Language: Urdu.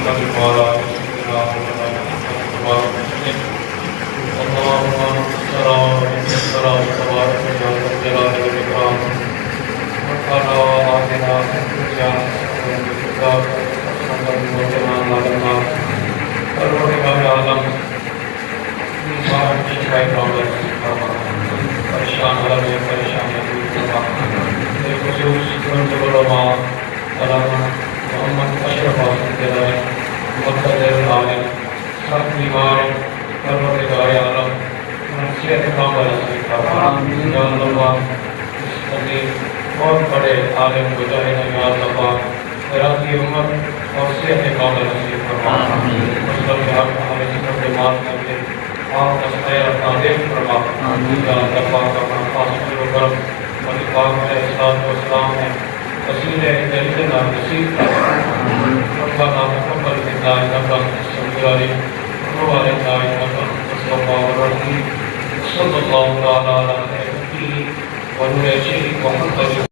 محمد وعلى آل سيدنا مولانا محمد وبارك وسلم اللهم السلام تبارك يا ذا الجلال والإكرام ربنا آتنا في الدنيا حسنة وفي الآخرة حسنة وقنا عذاب النار پروردگار عالم انسان کی شکایت معاملہ نصیب فرما پریشان حالت میں پریشانیاں دور فرما خصوص گرد علماء علامہ محمد اشرف حاصل کے رائے مقتدر عالم سب بیمار پروردگار عالم صحت کاملہ نصیب فرما یا اللہ اس عظیم بہت بڑے عالم مجاہد یا اللہ خیراتی امت اور صحت کاملہ نصیب فرما مسلم کے حق ہمارے ذکر کے معاف کر کے آپ کا خیر تعریف فرما یا اللہ پاک اپنا فاصل و کرم اور پاک علیہ السلام نے وسیلہ جلیل نصیب فرما ربنا تقبل منا انك انت السميع العليم وتب علينا انك انت التواب الرحيم صلی اللہ تعالی علیہ ونور محمد